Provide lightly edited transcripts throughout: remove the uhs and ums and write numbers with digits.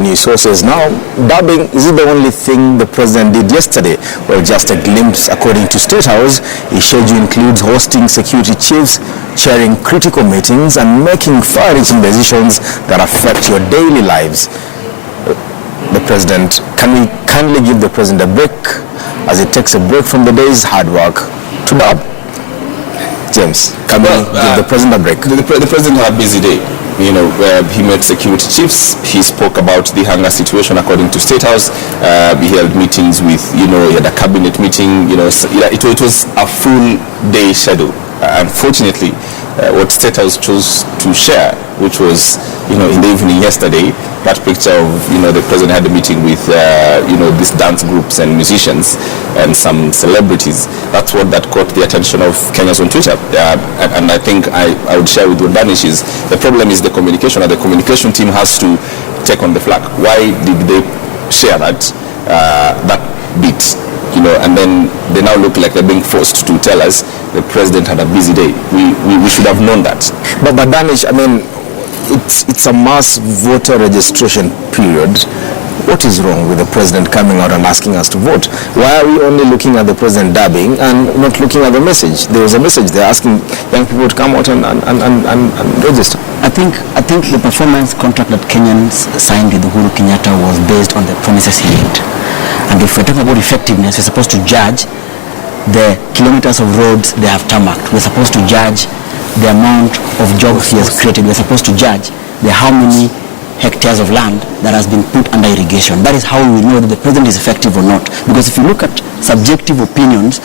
to news sources. Now, dubbing, is it the only thing the president did yesterday? Well, just a glimpse. According to State House, his schedule includes hosting security chiefs, chairing critical meetings, and making far-reaching decisions that affect your daily lives. The president, can we kindly give the president a break as he takes a break from the day's hard work to dub? James, can we give the president a break? The president had a busy day. You know, he met security chiefs. He spoke about the hunger situation according to State House. He held meetings with, he had a cabinet meeting. It was a full day schedule. Unfortunately, what State House chose to share, which was, in the evening yesterday, that picture of, the president had a meeting with, these dance groups and musicians and some celebrities. That's what that caught the attention of Kenyans on Twitter. And I think I would share with what Danish is, the problem is the communication, and the communication team has to take on the flak. Why did they share that bit? And then they now look like they're being forced to tell us the president had a busy day. We should have known that. But Danish, it's a mass voter registration period. What is wrong with the president coming out and asking us to vote? Why are we only looking at the president dubbing and not looking at the message? There was a message there asking young people to come out and register. I think the performance contract that Kenyans signed with Uhuru Kenyatta was based on the promises he made. And if we're talking about effectiveness, we're supposed to judge the kilometers of roads they have tarmacked. We're supposed to judge the amount of jobs he has created. We're supposed to judge how many hectares of land that has been put under irrigation. That is how we know that the president is effective or not. Because if you look at subjective opinions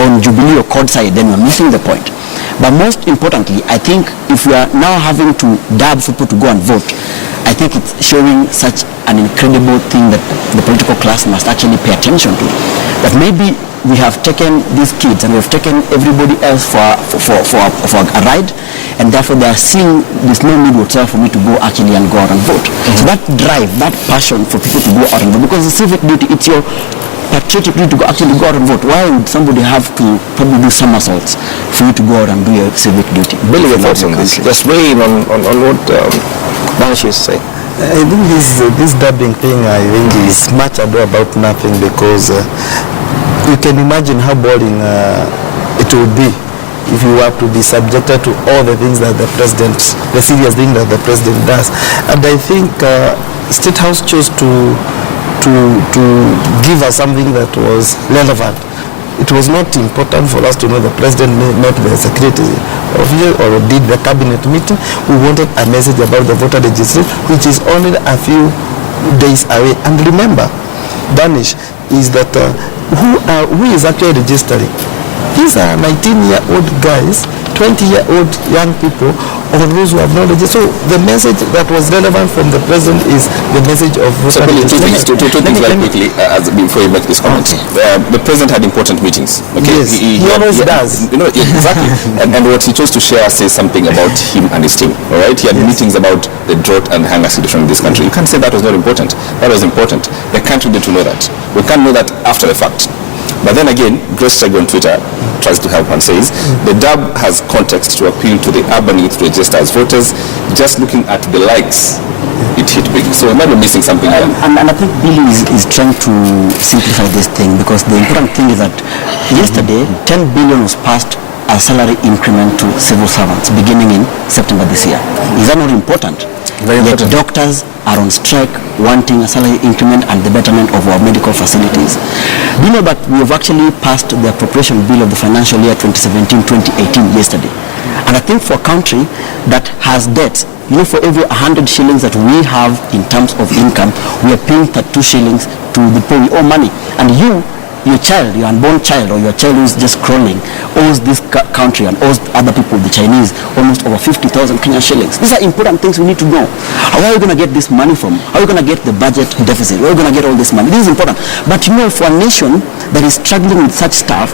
on Jubilee or CORD side, then we're missing the point. But most importantly, I think if we are now having to dab people to go and vote, I think it's showing such an incredible thing that the political class must actually pay attention to. That maybe we have taken these kids and we have taken everybody else for a ride, and therefore they are seeing there's no need whatsoever for me to go actually and go out and vote. So that drive, that passion for people to go out and vote, because the civic duty, it's your patriotic duty to actually go out and vote. Why would somebody have to probably do somersaults for you to go out and do your civic duty? Billy, your thoughts on this? Just weigh in on what Danish is saying. I think this dubbing thing, I think, is much ado about nothing, because you can imagine how boring it would be if you were to be subjected to all the things that the serious things that the president does. And I think State House chose to give us something that was relevant. It was not important for us to know the president met the secretary or did the cabinet meeting. We wanted a message about the voter registration, which is only a few days away. And remember, Danish, is that who is actually registering? These are 19-year-old guys, 20-year-old young people, or those who have not registered. So the message that was relevant from the president is the message of voter registration. Two things very quickly before you make this comment. Okay. The president had important meetings. Okay? Yes, he always does. Exactly. and what he chose to share says something about him and his team. All right? He had meetings about the drought and hunger situation in this country. You can't say that was not important. That was important. The country need to know that. We can't know that after the fact. But then again, Grace Chege on Twitter tries to help and says, the dub has context to appeal to the urban youth to register as voters. Just looking at the likes, it hit big. So we might be missing something here. And I think Billy is trying to simplify this thing, because the important thing is that yesterday, 10 billion was passed as salary increment to civil servants beginning in September this year. Is that not important? Very important. Yet doctors are on strike wanting a salary increment and the betterment of our medical facilities. Do you know that we have actually passed the appropriation bill of the financial year 2017-2018 yesterday? And I think for a country that has debts, for every 100 shillings that we have in terms of income, we are paying 32 shillings to the poor. We owe money. And your child, your unborn child, or your child who's just crawling, owes this country and owes other people, the Chinese, almost over 50,000 Kenyan shillings. These are important things we need to know. How are we going to get this money from? How are we going to get the budget deficit? Where are we going to get all this money? This is important. But for a nation that is struggling with such stuff,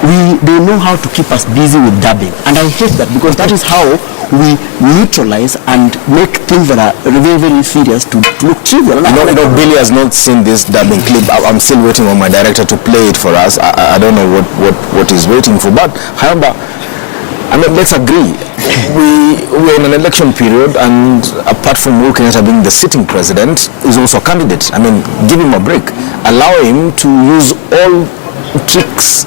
they know how to keep us busy with dubbing. And I hate that, because that is how we neutralize and make things that are very, very serious to look trivial. Billy has not seen this dubbing clip. I'm still waiting on my director to play it for us. I don't know what he's waiting for. But however, let's agree. we're in an election period, and apart from Uhuru Kenyatta being the sitting president, is also a candidate. I mean, give him a break. Allow him to use all tricks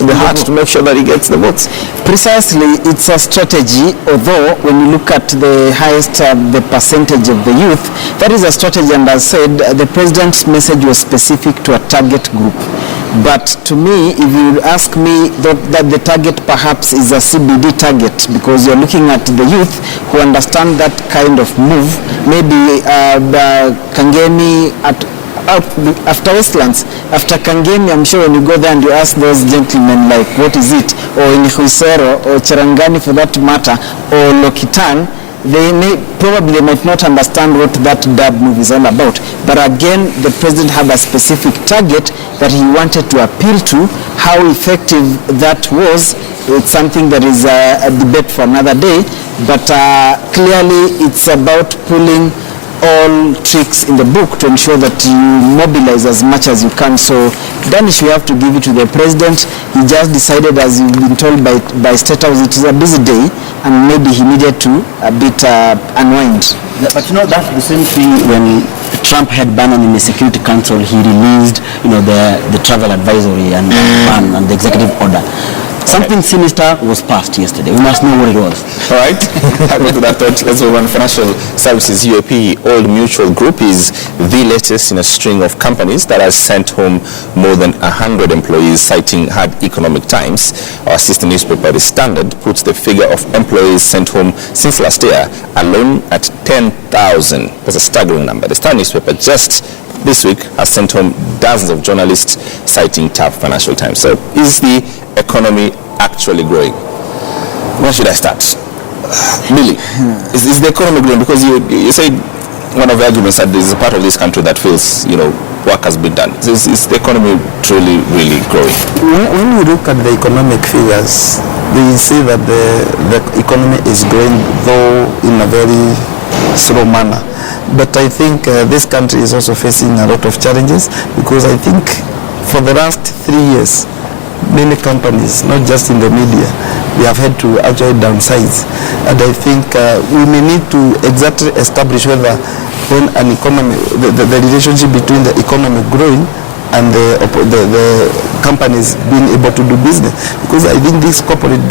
in the heart to make sure that he gets the votes. Precisely, it's a strategy, although when you look at the highest, the percentage of the youth, that is a strategy, and as said, the president's message was specific to a target group. But to me, if you ask me that the target perhaps is a CBD target, because you're looking at the youth who understand that kind of move, maybe Kangemi after Westlands, after Kangemi, I'm sure when you go there and you ask those gentlemen like what is it, or in Huisero or Cherangani for that matter, or Lokitan, they might not understand what that dub move is all about. But again, the president had a specific target that he wanted to appeal to. How effective that was, it's something that is a debate for another day. But clearly, it's about pulling all tricks in the book to ensure that you mobilize as much as you can. So, Danish, we have to give it to the president. He just decided, as you've been told by State House, it is a busy day, and maybe he needed to a bit unwind. But you know, that's the same thing when Trump had Bannon in the Security Council. He released, the travel advisory and ban and the executive order. Something sinister was passed yesterday. We must know what it was. All right. I'll go to that thought. Let's move on. Financial Services UAP Old Mutual Group is the latest in a string of companies that has sent home more than 100 employees, citing hard economic times. Our sister newspaper, The Standard, puts the figure of employees sent home since last year alone at 10,000. That's a staggering number. The Standard newspaper just this week has sent home dozens of journalists, citing tough financial times. So is the economy actually growing? Where should I start? Billy, is the economy growing? Because you said one of the arguments that there is a part of this country that feels, work has been done. Is the economy truly, really growing? When we look at the economic figures, we see that the economy is growing, though in a very slow manner. But I think this country is also facing a lot of challenges, because I think for the last 3 years, many companies, not just in the media, they have had to actually downsize. And I think we may need to exactly establish whether when an economy, the relationship between the economy growing and the companies being able to do business. Because I think these corporate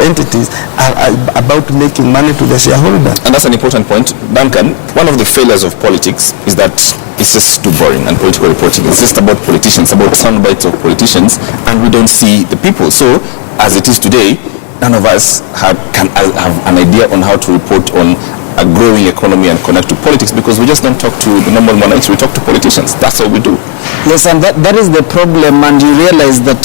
entities are about making money to the shareholder. And that's an important point. Duncan, one of the failures of politics is that it's just too boring, and political reporting. It's just about politicians, about sound bites of politicians, and we don't see the people. So, as it is today, none of us have an idea on how to report on a growing economy and connect to politics, because we just don't talk to the normal monarchs, we talk to politicians. That's all we do. Yes, and that is the problem, and you realize that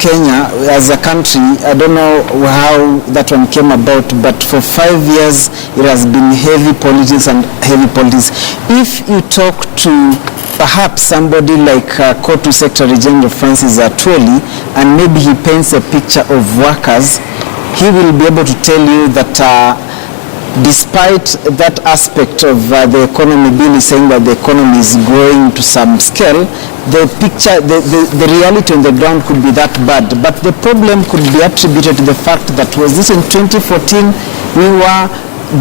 Kenya as a country, I don't know how that one came about, but for 5 years it has been heavy politics and heavy politics. If you talk to perhaps somebody like Kotu Secretary General Francis Atwoli, and maybe he paints a picture of workers, he will be able to tell you that despite that aspect of the economy, Bill is saying that the economy is growing to some scale, the picture, the reality on the ground could be that bad. But the problem could be attributed to the fact that was this in 2014, we were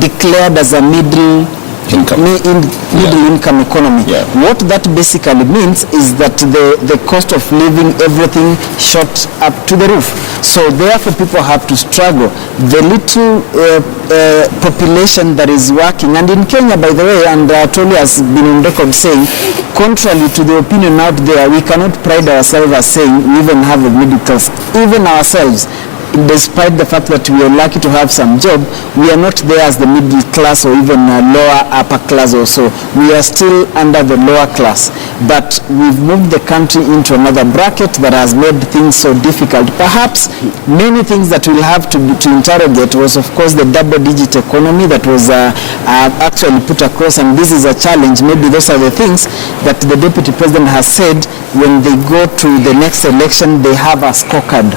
declared as a middle income economy. Yeah. What that basically means is that the cost of living, everything shot up to the roof. So therefore people have to struggle. The little population that is working, and in Kenya, by the way, and Toli has been on record saying, contrary to the opinion out there, we cannot pride ourselves as saying we even have a middle class. Even ourselves, despite the fact that we are lucky to have some job, we are not there as the middle class or even lower upper class or so. We are still under the lower class. But we've moved the country into another bracket that has made things so difficult. Perhaps many things that we'll have to interrogate was, of course, the double-digit economy that was actually put across, and this is a challenge. Maybe those are the things that the Deputy President has said when they go to the next election, they have a scorecard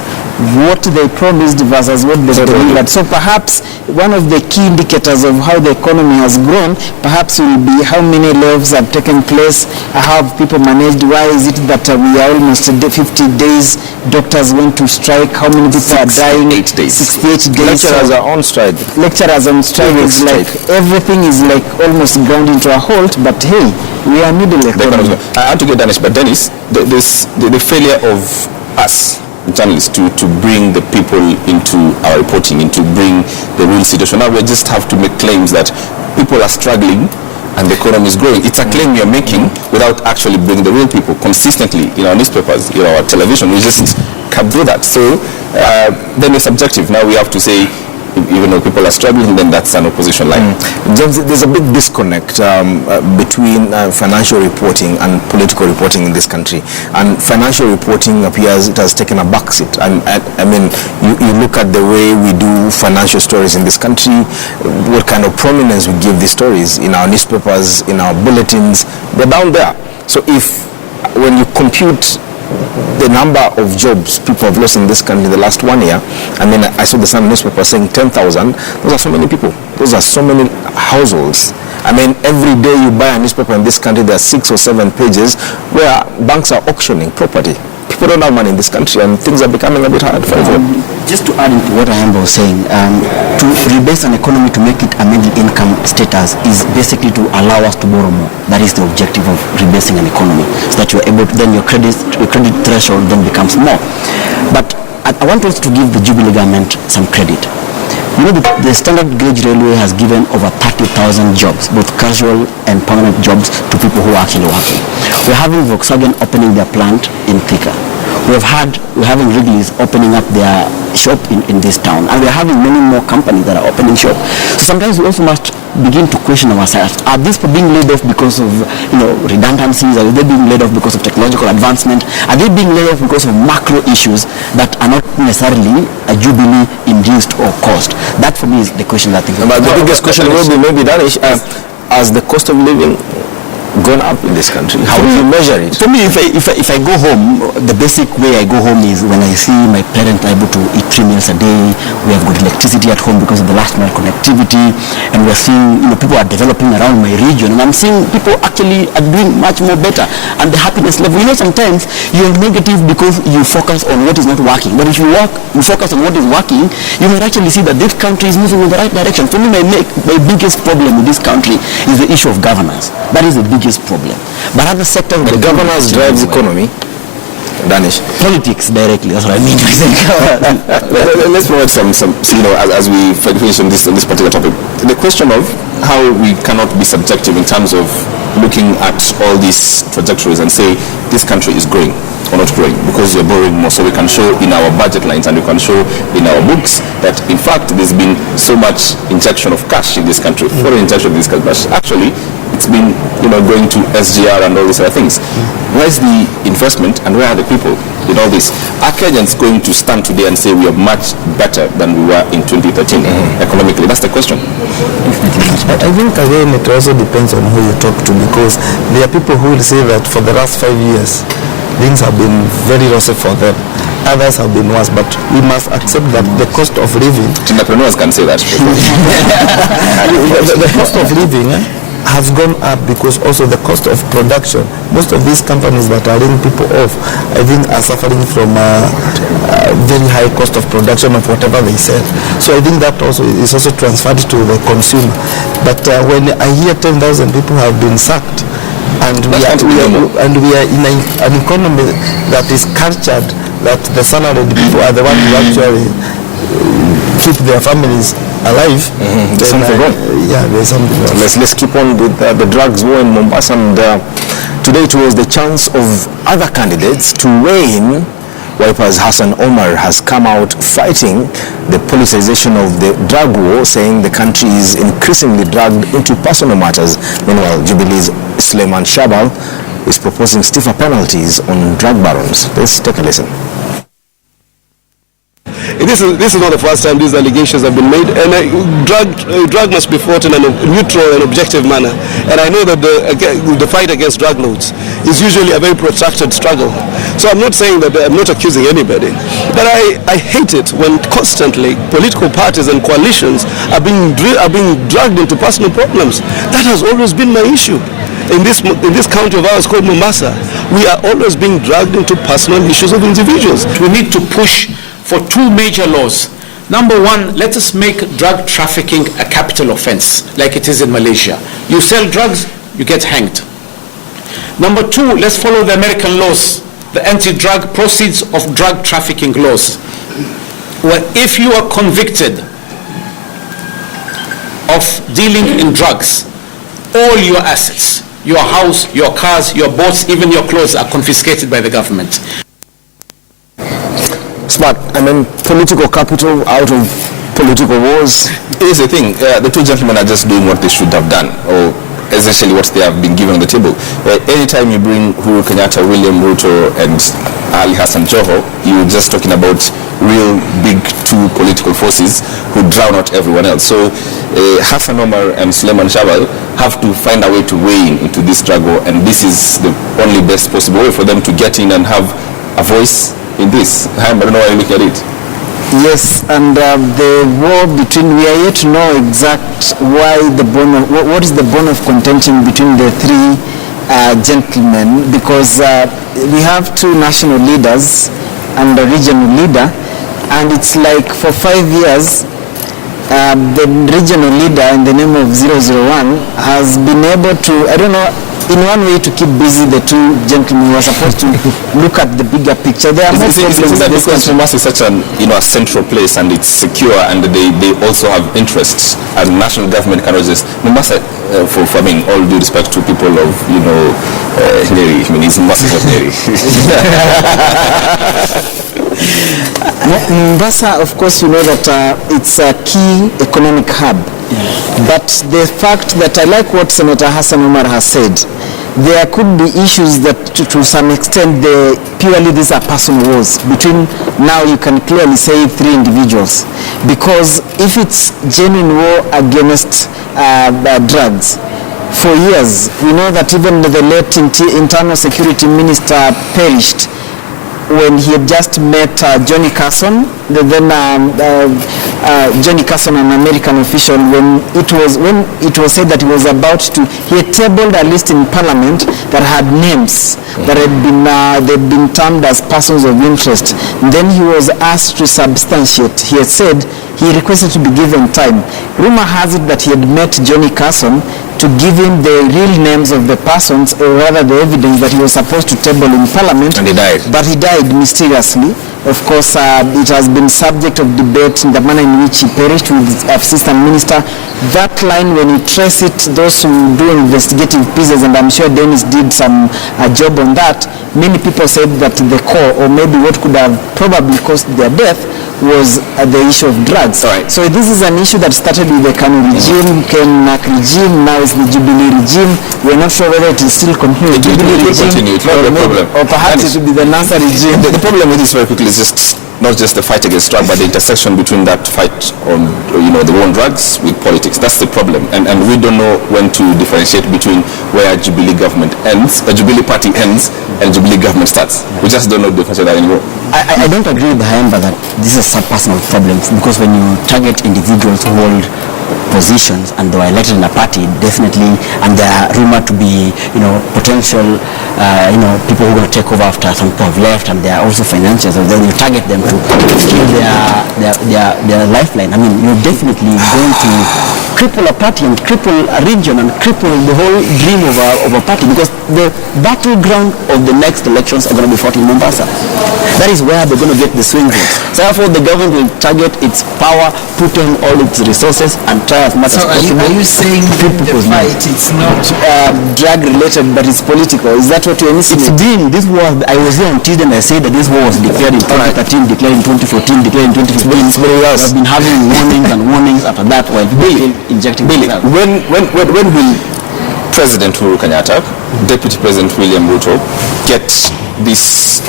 what they promised versus what they delivered. So perhaps one of the key indicators of how the economy has grown perhaps will be how many layoffs have taken place, how have people managed, why is it that we are almost 50 days, doctors went to strike, how many people are dying? 68 days. 68 days. Lecturers are on strike. Lecturers on strike is like, everything is like almost ground into a halt, but hey, we are middle economy. I had to get Dennis, but Dennis, the failure of us journalists to bring the people into our reporting, into bring the real situation. Now we just have to make claims that people are struggling and the economy is growing. It's a claim you're making without actually bringing the real people consistently in our newspapers, in our television. We just can't do that. So then it's subjective. Now we have to say, even though people are struggling, then that's an opposition line. James, there's a big disconnect between financial reporting and political reporting in this country. And financial reporting appears it has taken a backseat. And I mean, you look at the way we do financial stories in this country, what kind of prominence we give these stories in our newspapers, in our bulletins, they're down there. So when you compute the number of jobs people have lost in this country in the last 1 year, I mean, I saw the Sun newspaper saying 10,000. Those are so many people. Those are so many households. I mean, every day you buy a newspaper in this country, there are 6 or 7 pages where banks are auctioning property. People don't have money in this country, and things are becoming a bit hard for everyone. Just to add into what Ayamba was saying, to rebase an economy to make it a middle income status is basically to allow us to borrow more. That is the objective of rebasing an economy, so that you're able to, then your credit threshold then becomes more. But I want also to give the Jubilee government some credit. You know, the standard gauge railway has given over 30,000 jobs, both casual and permanent jobs, to people who are actually working. We're having Volkswagen opening their plant in Thika. We're having Wrigley's opening up their shop in this town, and we're having many more companies that are opening shop. So sometimes we also must begin to question ourselves: are these people being laid off because of redundancies? Are they being laid off because of technological advancement? Are they being laid off because of macro issues that are not necessarily a Jubilee induced or caused? That for me is the question that I think. But the biggest question will be maybe Danish, as the cost of living gone up in this country? How do you measure it? For me, if I go home, the basic way I go home is when I see my parents able to eat 3 meals a day. We have good electricity at home because of the last mile connectivity, and we're seeing people are developing around my region, and I'm seeing people actually are doing much more better, and the happiness level. Sometimes you're negative because you focus on what is not working, but if you focus on what is working, you might actually see that this country is moving in the right direction. For me, my biggest problem with this country is the issue of governance. That is the biggest problem. But other sectors, the governance drives economy. Danish. Politics directly. That's what I mean. Let's provide some as we finish on this particular topic. The question of how we cannot be subjective in terms of looking at all these trajectories and say this country is growing or not growing because you're borrowing more. So we can show in our budget lines and we can show in our books that in fact there's been so much injection of cash in this country, foreign injection in this country. But actually it's been going to SGR and all these other things. Where's the investment and where are the people in all this? Are Kenyans going to stand today and say we are much better than we were in 2013 economically? That's the question. I think again it also depends on who you talk to, because there are people who will say that for the last 5 years things have been very rosy for them. Others have been worse, but we must accept that the cost of living... Entrepreneurs can say that. the cost of living has gone up because also the cost of production. Most of these companies that are laying people off, I think, are suffering from a very high cost of production of whatever they sell. So I think that also is also transferred to the consumer. But when I hear 10,000 people have been sacked, and we are in an economy that is cultured that the salaried people are the ones who actually keep their families alive. There's something wrong. Yeah, there's something wrong. Let's keep on with the drugs war in Mombasa. And today it was the chance of other candidates to weigh in. Wiper's Hassan Omar has come out fighting the politicization of the drug war, saying the country is increasingly dragged into personal matters. Meanwhile, Jubilee's Suleiman Shabal is proposing stiffer penalties on drug barons. Let's take a listen. this is not the first time these allegations have been made, and drug must be fought in a neutral and objective manner. And I know that the fight against drug lords is usually a very protracted struggle. So I'm not saying that I'm not accusing anybody, but I hate it when constantly political parties and coalitions are being dragged into personal problems. That has always been my issue. In this county of ours called Mombasa, we are always being dragged into personal issues of individuals. We need to push for two major laws. Number one, let us make drug trafficking a capital offense, like it is in Malaysia. You sell drugs, you get hanged. Number two, let's follow the American laws, the anti-drug proceeds of drug trafficking laws. Well, if you are convicted of dealing in drugs, all your assets, your house, your cars, your boats, even your clothes are confiscated by the government. Smart. I mean, political capital out of political wars. Here's the thing, the two gentlemen are just doing what they should have done, or essentially what they have been given on the table. Anytime you bring Uhuru Kenyatta, William Ruto, and Ali Hassan Joho, you're just talking about real big two political forces who drown out everyone else. So Hassan Omar and Suleiman Shawal have to find a way to weigh into this struggle, and this is the only best possible way for them to get in and have a voice in this. I don't know how you look at it. Yes, and the war between, we are yet to know exact why the bone of, what is the bone of contention between the three gentlemen, because we have two national leaders and a regional leader, and it's like for 5 years the regional leader in the name of 001 has been able to, I don't know, in one way to keep busy the two gentlemen who are supposed to look at the bigger picture. There are more problems in this country. Mombasa is such a central place, and it's secure, and they also have interests, and national government cannot just Mombasa. For I mean, all due respect to people of Nyeri. I mean, it's Mombasa of Nyeri. Mombasa, of course, you know that it's a key economic hub. But the fact that I like what Senator Hassan Omar has said, there could be issues that to some extent purely these are personal wars between, now you can clearly say, three individuals, because if it's genuine war against drugs, for years we know that even the late internal security minister perished when he had just met Johnny Carson, Johnny Carson, an American official, when it was said that he was about to, he had tabled a list in Parliament that had names that had been termed as persons of interest. And then he was asked to substantiate. He had said he requested to be given time. Rumor has it that he had met Johnny Carson to give him the real names of the persons, or rather the evidence that he was supposed to table in Parliament. And he died. But he died mysteriously. Of course, it has been subject of debate in the manner in which he perished with his assistant minister. That line, when you trace it, those who do investigative pieces, and I'm sure Dennis did some job on that, many people said that the core, or maybe what could have probably caused their death, was the issue of drugs. Right. So this is an issue that started with the Kanu regime, came NAC regime, now it's the Jubilee regime. We're not sure whether it will still continue. It will continue. It's not a problem. Or perhaps it will be the NASA regime. The problem with this very quickly is just not just the fight against drugs, but the intersection between that fight on the war on drugs with politics. That's the problem, and we don't know when to differentiate between where Jubilee government ends, Jubilee party ends, and Jubilee government starts. We just don't know the differentiate that anymore. I don't agree with Hayamba that this is some personal problems, because when you target individuals who hold positions and they were elected in a party, definitely, and they are rumored to be, potential, people who are going to take over after some people have left, and they are also financiers, and then you target them to kill their lifeline. I mean, you're definitely going to cripple a party and cripple a region and cripple the whole dream of a party, because the battleground of the next elections are going to be fought in Mombasa. That is where they're going to get the swing votes. So therefore, the government will target its power, put in all its resources, and try as much as possible. Are you saying the fight, it's not drug related, but it's political? Is that what you're insinuating? This war, I was here on Tuesday and I said that this war was declared in 2013, declared in 2014, declared in 2015. We have been having warnings and warnings after that while people injecting themselves. When will President Uhuru Kenyatta, Deputy President William Ruto get this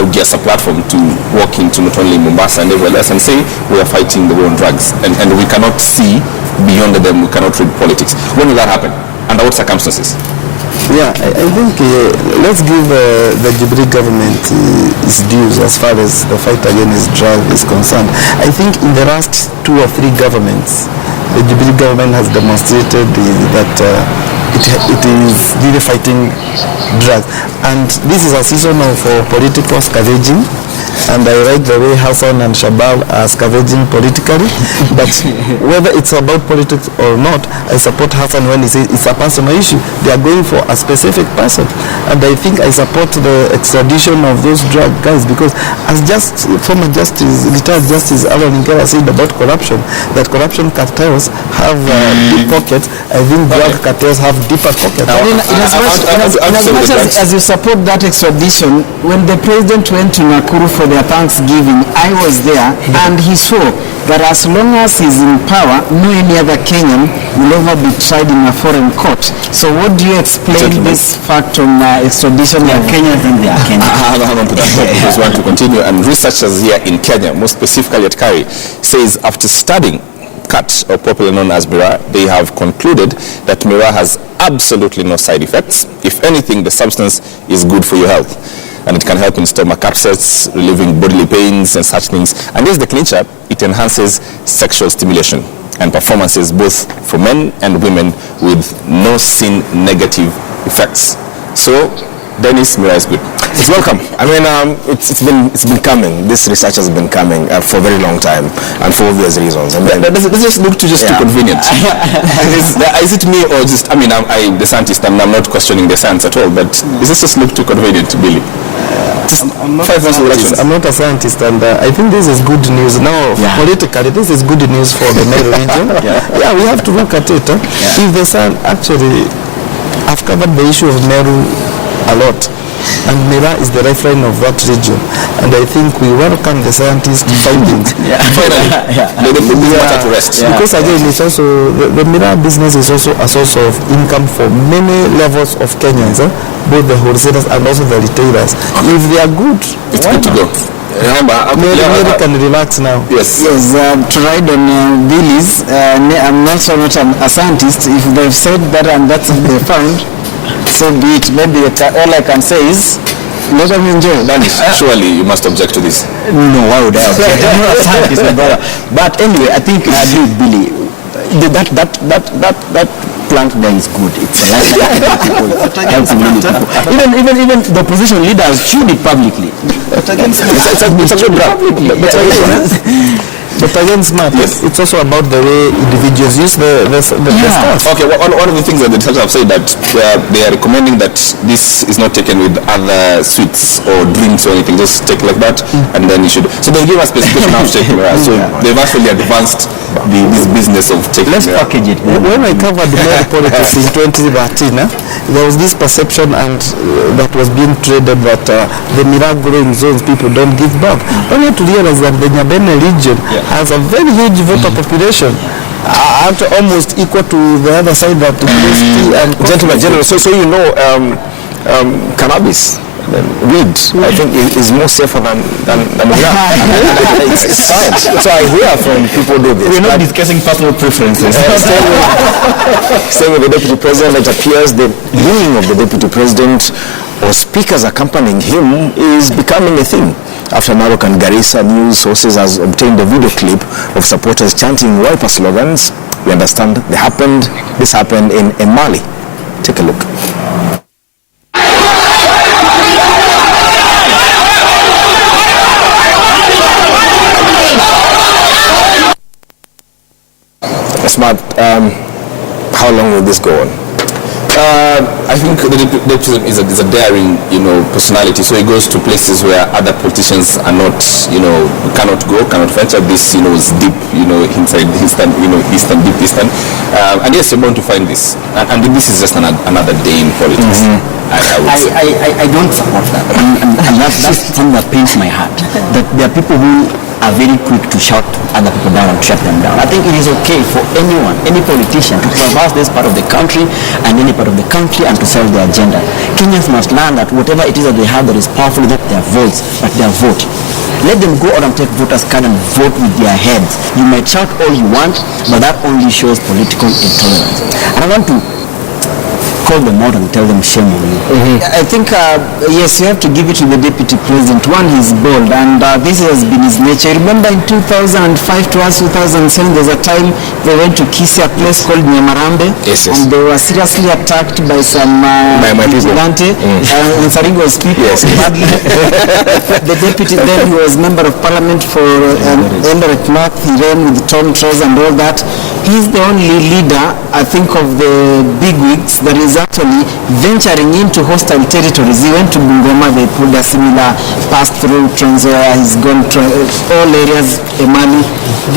a platform to walk into not only Mombasa and everywhere else and say we are fighting the war on drugs, and we cannot see beyond them, we cannot read politics. When will that happen? Under what circumstances? Yeah, I think let's give the Jubilee government its dues as far as the fight against drug is concerned. I think in the last 2 or 3 governments, the Jubilee government has demonstrated that it is really fighting drugs. And this is a season of political scavenging. And I like the way Hassan and Shabal are scavenging politically. But whether it's about politics or not, I support Hassan when he says it's a personal issue. They are going for a specific person. And I think I support the extradition of those drug guys, because as former retired Justice Alan Nkela said about corruption, that corruption cartels have deep pockets. I think drug cartels have deeper pockets. As you support that extradition, when the president went to Nakuru for their Thanksgiving, I was there, and he saw that as long as he's in power, no any other Kenyan will ever be tried in a foreign court. So what do you explain this fact on extradition? Kenya think they are Kenya. Hang on to that point because we want to continue. And researchers here in Kenya, more specifically at Kari, says after studying cat, or popularly known as Mira, they have concluded that Mira has absolutely no side effects. If anything, the substance is good for your health. And it can help in stomach upsets, relieving bodily pains and such things. And here's the clincher: it enhances sexual stimulation and performances both for men and women with no sin negative effects. So, Dennis, Mira is good. It's welcome. I mean, it's been coming. This research has been coming for a very long time, and for obvious reasons. I mean, does it just look too convenient? Is it me or just? I mean, I'm the scientist. I'm not questioning the science at all. But does this just look too convenient, Billy? I'm not a scientist, and I think this is good news. Now, politically, this is good news for the Meru region. We have to look at it. If the sun actually, I've covered the issue of Meru a lot, and Mira is the lifeline of that region, and I think we welcome the scientists' findings. Because again, it's also the Mira business is also a source of income for many levels of Kenyans, both the wholesalers and also the retailers. If they are good, it's good to go. Remember, Mary can relax now. Yes, to ride on Billy's, I'm not a scientist. If they've said that and that's what they found, so be it. Maybe all I can say is let them enjoy. Surely you must object to this. No, why would I object? I'm not a scientist, my brother. But anyway, I think I agree with Billy. That plant there is good. It's a lifeline for people. Even the opposition leaders chewed it publicly. But again, it's a good drug. But again, smart. Yes. It's also about the way individuals use the stuff. Okay, one of the things that the researchers have said that they are recommending that this is not taken with other sweets or drinks or anything. Just take like that, and then you should. So they give us specification how to take Mira. So they've actually advanced this business of taking. Let's package it. When I covered the Mary politics in 2013, there was this perception and that was being traded that the Mira growing zones people don't give back. Only to realize that the Nyabene region has a very huge voter population, almost equal to the other side that and gentlemen, so you know, cannabis, weed, I think is more safer than it's fine. So I hear from people do this. We're not discussing personal preferences. Same with the deputy president. It appears the bringing of the deputy president or speakers accompanying him is becoming a thing. After Narok and Garissa, news sources has obtained a video clip of supporters chanting Wiper slogans. We understand this happened in Mali. Take a look. Smart, how long will this go on? I think the deputy is a daring, personality. So he goes to places where other politicians are not, cannot go, cannot venture. This, is deep, inside deep eastern. And yes, you're bound to find this. And this is just another day in politics. I don't support that. And that's something that pains my heart. That there are people who are very quick to shout other people down and shut them down. I think it is okay for anyone, any politician, to traverse this part of the country and any part of the country and to sell their agenda. Kenyans must learn that whatever it is that they have that is powerful is not their votes, but their vote. Let them go out and take voters' card and vote with their heads. You might shout all you want, but that only shows political intolerance. And I want to call them out and tell them shame on you. I think, yes, you have to give it to the deputy president. One, he's bold, and this has been his nature. Remember in 2005 towards 2007, there's a time they went to Kisii, a place called Nyamarambe, Yes. and they were seriously attacked by some my people. vigilante, and Sarigo's people. Yes. Badly. The deputy then, he was member of parliament for Eldoret North. He ran with Tom Troz and all that. He's the only leader, I think, of the bigwigs that is actually venturing into hostile territories. He went to Bungoma, they put a similar pass through Trans Nzoia. He's gone to all areas, Emali.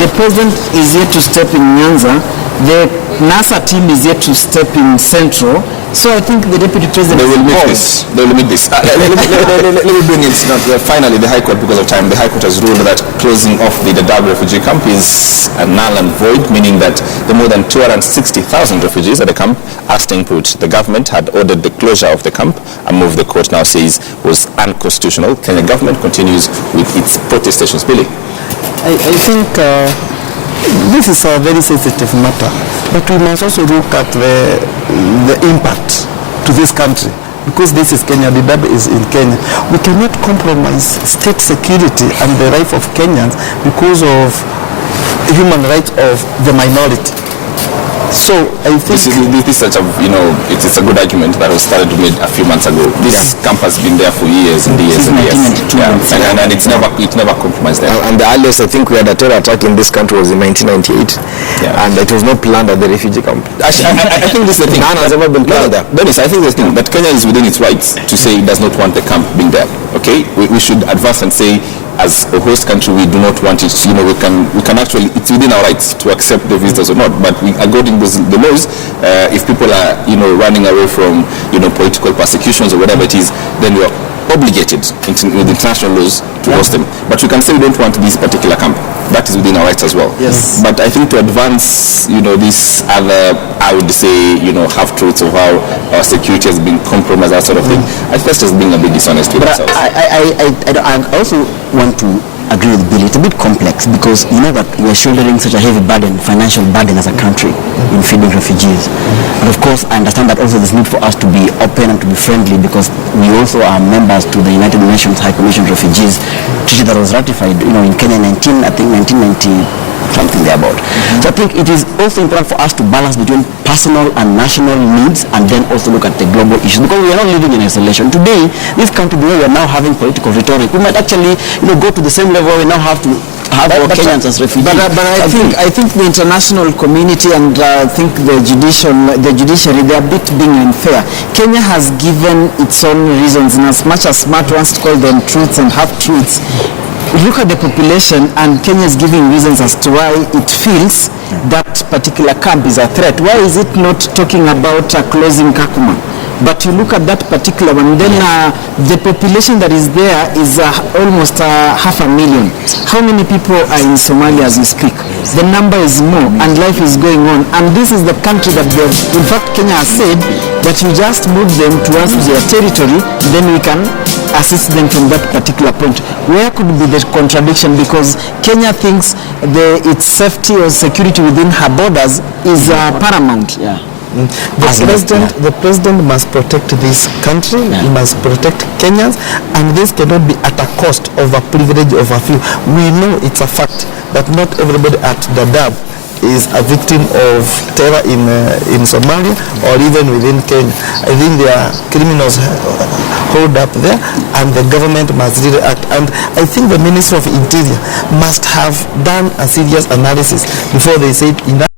The president is yet to step in Nyanza. The NASA team is yet to step in Central. So I think the deputy president They will is meet bold. this. They will meet this. Let me bring it now. Finally, the High Court, because of time, the High Court has ruled that closing off the Dadaab refugee camp is null and void, meaning that the more than 260,000 refugees at the camp are staying put. The government had ordered the closure of the camp, a move the court now says was unconstitutional. Kenya government continues with its protestations. Billy? I think this is a very sensitive matter, but we must also look at the impact to this country, because this is Kenya, the Dadaab is in Kenya. We cannot compromise state security and the right of Kenyans because of human rights of the minority. So I think this is such a, it's a good argument that was started made a few months ago. This camp has been there for years and years and years. And it's never compromised there. And the earliest I think we had a terror attack in this country was in 1998, and it was not planned at the refugee camp. Actually, I think this is the thing. None has ever been planned there. Dennis, I think this thing that Kenya is within its rights to say it does not want the camp being there. Okay, we should advance and say, as a host country, we do not want it. We can actually, it's within our rights to accept the visitors or not. But according to the laws, if people are running away from political persecutions or whatever it is, then we are obligated with international laws to host them. But we can say we don't want this particular camp. That is within our rights as well. Yes. But I think to advance, this other, I would say, half-truths of how our security has been compromised, that sort of thing, I think that's just being a bit dishonest with But ourselves. I also want to agree with Billy. It's a bit complex because you know that we're shouldering such a heavy burden, financial burden as a country in feeding refugees. And of course, I understand that also there's need for us to be open and to be friendly because we also are members to the United Nations High Commission Refugees Treaty that was ratified, in Kenya 1990. Something thereabout. So I think it is also important for us to balance between personal and national needs and then also look at the global issues because we are not living in isolation. Today, this country, the way we are now having political rhetoric, we might actually go to the same level we now have to have our Kenyans as refugees. But I think the international community and I think the judiciary, they are a bit being unfair. Kenya has given its own reasons, and as much as Smart wants to call them truths and half-truths, look at the population, and Kenya is giving reasons as to why it feels that particular camp is a threat. Why is it not talking about closing Kakuma? But you look at that particular one, then the population that is there is almost 500,000. How many people are in Somalia as we speak? The number is more, and life is going on. And this is the country that in fact, Kenya has said that you just move them towards their territory, then we can assist them from that particular point. Where could be the contradiction? Because Kenya thinks its safety or security within her borders is paramount. Yeah. The president must protect this country, he must protect Kenyans, and this cannot be at a cost of a privilege of a few. We know it's a fact that not everybody at Dadaab is a victim of terror in Somalia or even within Kenya. I think there are criminals hold up there, and the government must really act. And I think the Minister of Interior must have done a serious analysis before they say enough.